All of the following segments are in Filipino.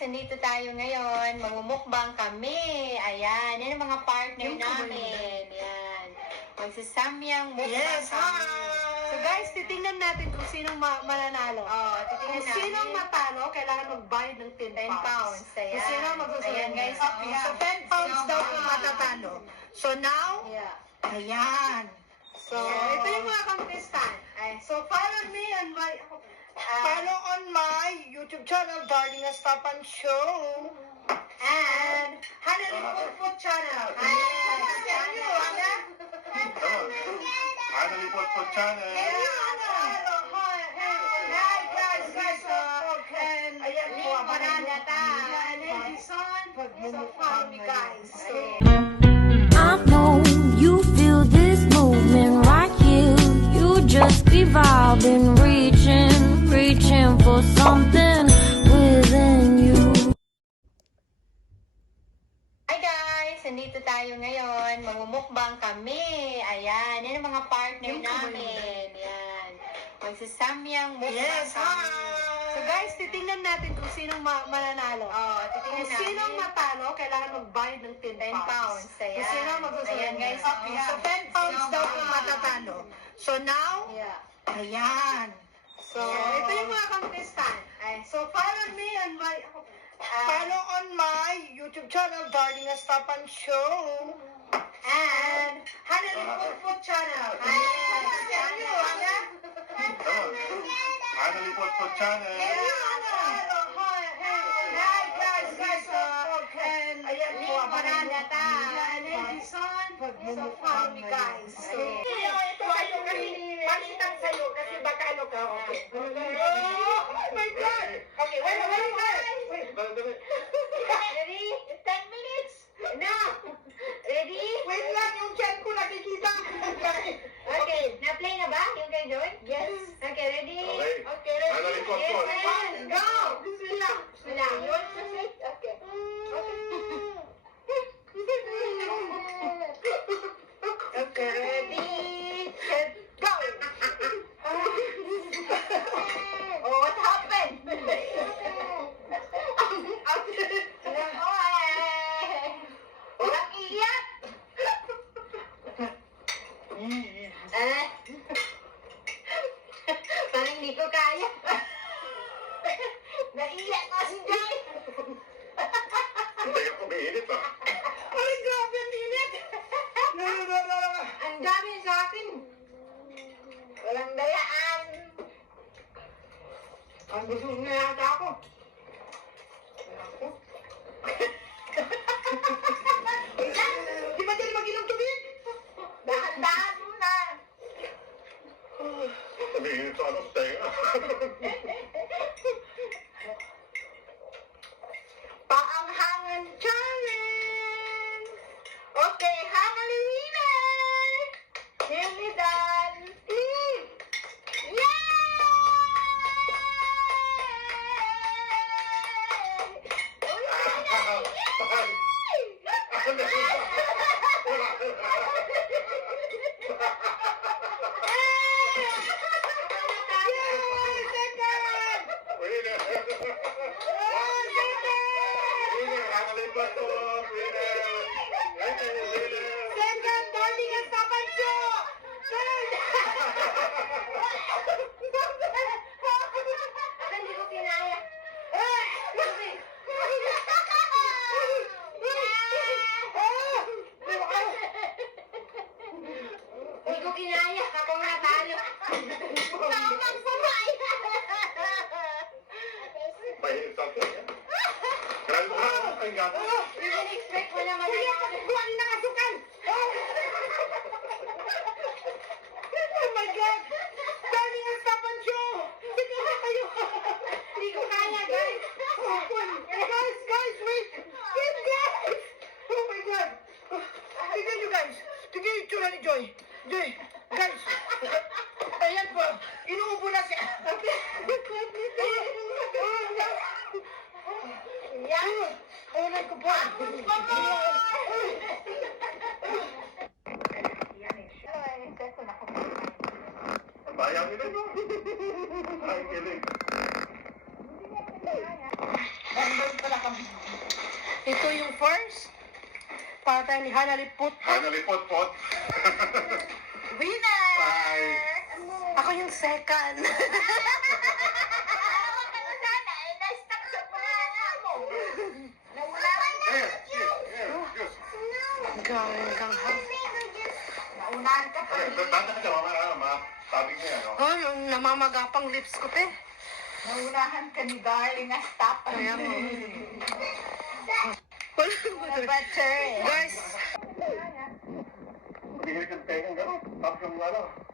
Nandito tayo ngayon. Magmumukbang kami. Ayan. Yan ang mga partner namin. Yan. Magsasamyang mukbang kami. So guys, titingnan natin kung sinong mananalo. Titingnan Kung natin. sinong matalo, kailangan magbayad ng 10 pounds. Ayan. Kung sinong magsusunod. Ayan, guys. Okay, so 10 pounds daw kung matatalo. So now, ayan. So, ito yung mga contestant. So, follow me on my... follow on my YouTube channel, Darling Estapan Show. And Hanali Food channel. Hanali Food channel. Hi guys. And ayan po, so follow me guys. I know you feel this movement right here. You just be vibing, reaching for something within you. Hi guys! Nandito tayo ngayon. Magmumukbang kami. Ayan. Yan ang mga partner namin. Yan. Magsasamyang mukbang kami. So guys, titingnan natin kung sinong mananalo. Titingnan Kung sinong matalo, kailangan magbayad ng 10 pounds. Ayan. Kung sinong magsusunod. Ayan, guys. Okay, so 10 pounds daw kung matatalo. So now, ayan. So, ito yung mga contestant. So, follow me on my... follow on my YouTube channel, Darling Estapan Show. And Hanali Food channel. Hanali Food channel. Hi guys. And ayan po, so follow me guys. So, ito kayo kasi palitan sa'yo kasi baka ano ka. Okay. Oh my God! Okay, wait. Ready? 10 minutes? Now! Ready? Wait lang, yung chat ko nakikita. Okay. Na-play na ba yung kay Joy? Yes. Okay, ready? Okay, ready? Hanali Food. One, go! Bismillah. Bismillah. You want to say? Okay. Okay, ready, set, go! Oh, what happened? Walang iyak! Parang hindi ko kaya. Naiyak na si Joy! Hindi ka pumiinit ah. Ay, grabe ang init! Ang dami sa akin. Walang dayaan! Ang busog na yata ako. Di ba dyan mag-inom tubig? Dahan-dahan muna! Pumiinit sa ano, tenga. Paanghangan challenge! Okay, hangalina! Here we done! Second, Darling Estapan Show! Hindi ko kinaya. Hindi ko kinaya. Ako nga talo. Tawag sabay. Mahilig sa tenga. Grabe mo na, ay gata. Expect mo naman. Buwan na kasukan! Oh my God! Darling Estapan Show! Sige na kayo! Hindi ko kaya, guys. Guys, wait! Wait, guys! Oh my God! Tignan nyo, guys! Tignan yung tsura ni Joy! Joy! Guys! Ayan po! Inuubo na siya! Ayan ko po! Sayang nila. Ay, kilig. Bambang pala! Ito yung first. Para tayo ni Hana Liput. Pot. Winner! Bye. Ako yung second. Galing kang Naunahan ka pa. Tanda ka mamaya, sabi niya, no? Oh, yung namamagapang lips ko, te. Naunahan ka ni Darling na stop. Ayan mo. Butter. Guys, Bihili kang tekang gano'n. Tapos yung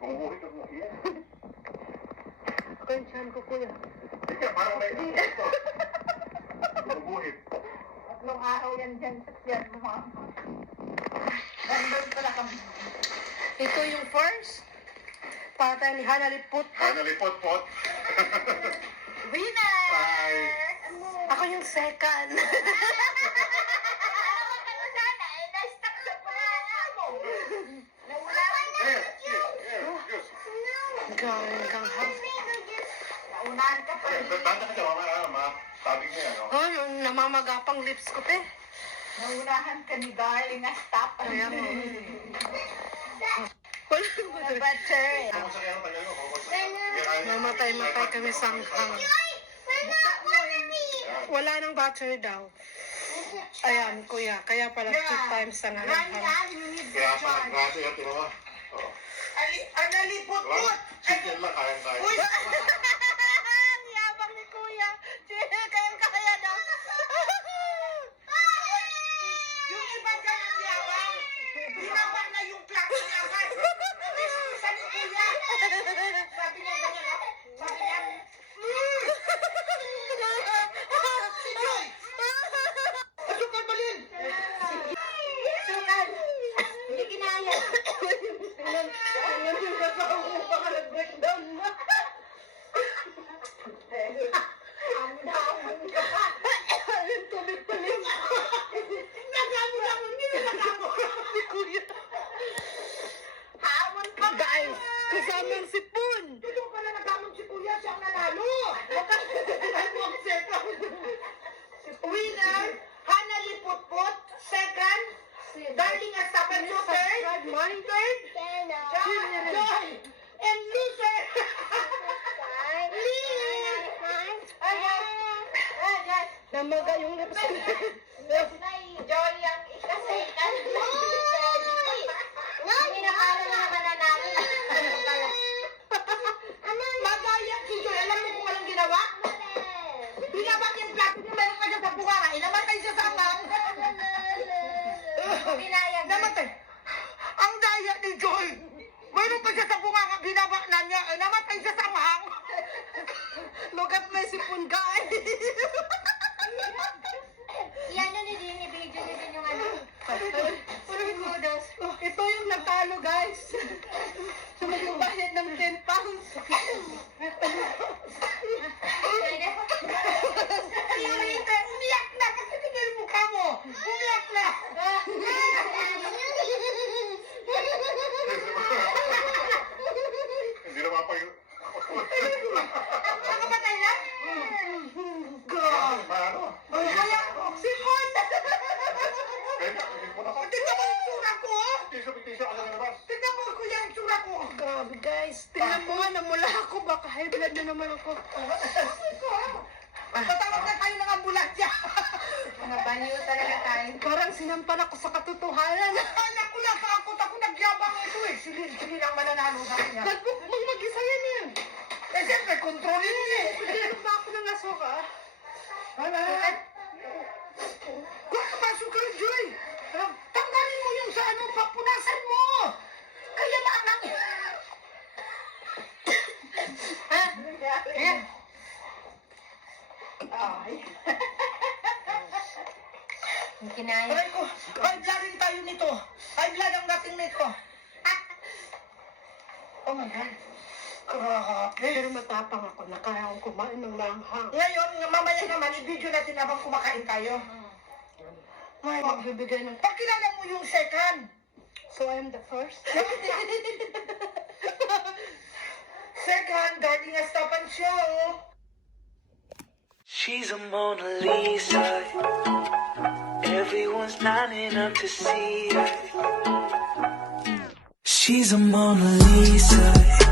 bumubuhit ang iyan. ako yung chan ko, kuya. Sige, parang may ito. Bumubuhit. Tatlong araw yan dyan sa tiyan mo. Dandon pala kami. Ito yung first. Para tayo ni Hana Liput. Pot. Winner! Bye. Ako yung second. Galing kang Naunahan ka pa. Tanda ka mamaya, sabi niya, no? oh, yung namamagapang lips ko, te. Naunahan ka ni Darling na stop. Ayan mo. Butter. Kamusta kayo ang tagal mo? Namatay kami sa hanghang. Wala nang battery daw. Ayan, kuya. Kaya pala 2 times ang hanghang. Kaya pa nagkasi yan, tinawa. Analiput-put! Chicken lang, kaya tayo. Uy! Yabang ni kuya. Kaya daw. Yung iba dyan ang yabang. Binaban na yung plato niya, guys. Isa ni kuya. Sabi niya ganyan, no? Sabi niya, si Joy! Asukal balin! Sukan. Hindi kinaya. Tingnan yung kasama mo baka nag-breakdown na. Amon ka pa. Yung tubig palim. Nagamo-gamo, hindi na nagamo. Si kuya. Amon pa. Guys, kasama ang sipon. Dito pala nagamon si Kuya, siya ang nanalo. Winner, Hana Liput-put. Second, Darling Astapan to third. Third, Joy. And loser. Lee. Ayan. Namaga yung lips. Joy ang ikasekan. Hindi na kala na mananalo. Magaya si Joy. Alam mo kung anong ginawa? Binaba niya yung plato niya. Meron pa siya sa bukara. Inamatay siya sa angang. Binayag. Namatay. Ang daya ni Joy. Mayroon pa siya sa bunganga. Binaba na niya. Namatay siya sa anghang. Lugat may sipon guys. Yan na din, i-video na din yung ano. Noodles. Ito yung nagtalo guys. Sumagbayad ng 10 pounds. Umiyak na kasi tingnan yung mukha mo. Umiyak na. Hindi na mapag... Nakamatay na? God. Maano? Kaya, sipon. Kaya, hindi mo na ako. Tingnan mo yung tsura ko. Tiso ka lang nabas. Tingnan mo kuya yung tsura ko. Grabe guys. Tingnan mo nga namula ako. Baka high blood na naman ako. Patawag na tayo ng ambulansya. Mga baliw talaga tayo. Parang sinampan ako sa katotohanan. Anak ko lang, takot ako nagyabang ito eh. Sige lang mananalo sa kanya. Nagmukmang mag-isa yan eh. Eh siyempre, kontrolin niya eh. Pinagin ba ako ng asoka? Ano? Huwag ka pasok ka, Joy. Tanggalin mo yung sa ano, papunasan mo. Kaya maangang. Ha? Ayan. Ay. Ang kinaya. Aray ko, high blood rin tayo nito. High blood ang dating nito. Oh my God. Grabe. Pero matapang ako na kaya akong kumain ng langhang. Ngayon, mamaya naman, i-video natin habang kumakain tayo. Ay, magbibigay ng... Pakilala mo yung second. So, I am the first? Second, Darling Astapan Show. She's a Mona Lisa. everyone's lining up to see her. She's a Mona Lisa.